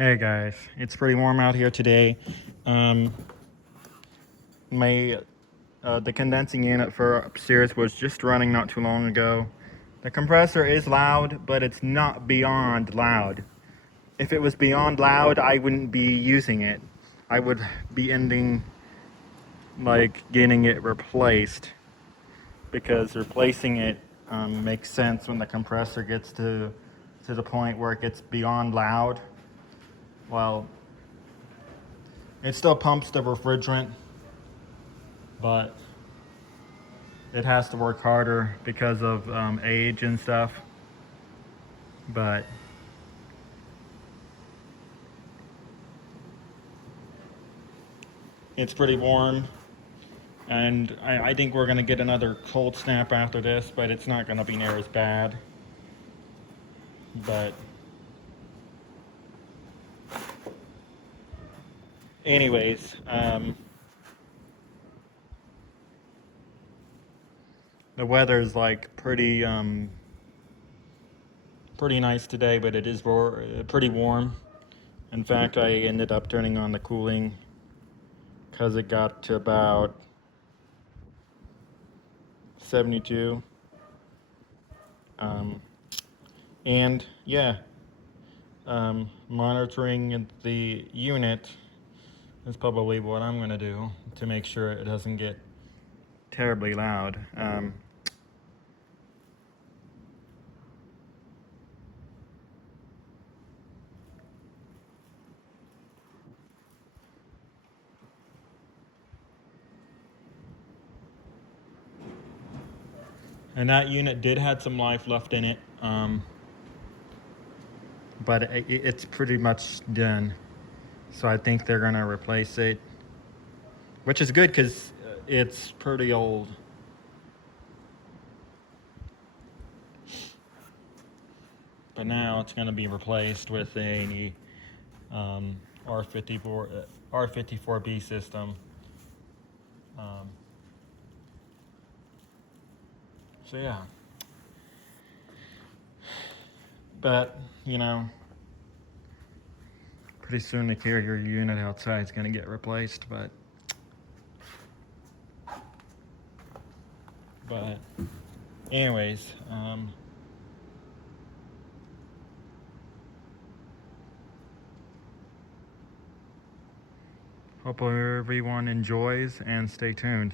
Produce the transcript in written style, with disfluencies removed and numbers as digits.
Hey guys, it's pretty warm out here today. Um, my the condensing unit for upstairs was just running not too long ago. The compressor is loud, but it's not beyond loud. If it was beyond loud, I wouldn't be using it. I would be ending like getting it replaced because replacing it makes sense when the compressor gets to the point where it gets beyond loud. Well, it still pumps the refrigerant, but it has to work harder because of age and stuff. But it's pretty warm, and I think we're gonna get another cold snap after this, but it's not gonna be near as bad. But anyways, the weather's like pretty nice today, but it is pretty warm. In fact, I ended up turning on the cooling because it got to about 72. Um, and yeah, monitoring the unit is probably what I'm going to do to make sure it doesn't get terribly loud. And that unit did have some life left in it, but it's pretty much done. So I think they're going to replace it, which is good because it's pretty old. But now it's going to be replaced with a R54 R54B system. Um, so yeah, but you know, pretty soon the carrier unit outside is going to get replaced. But anyways, hope everyone enjoys and stay tuned.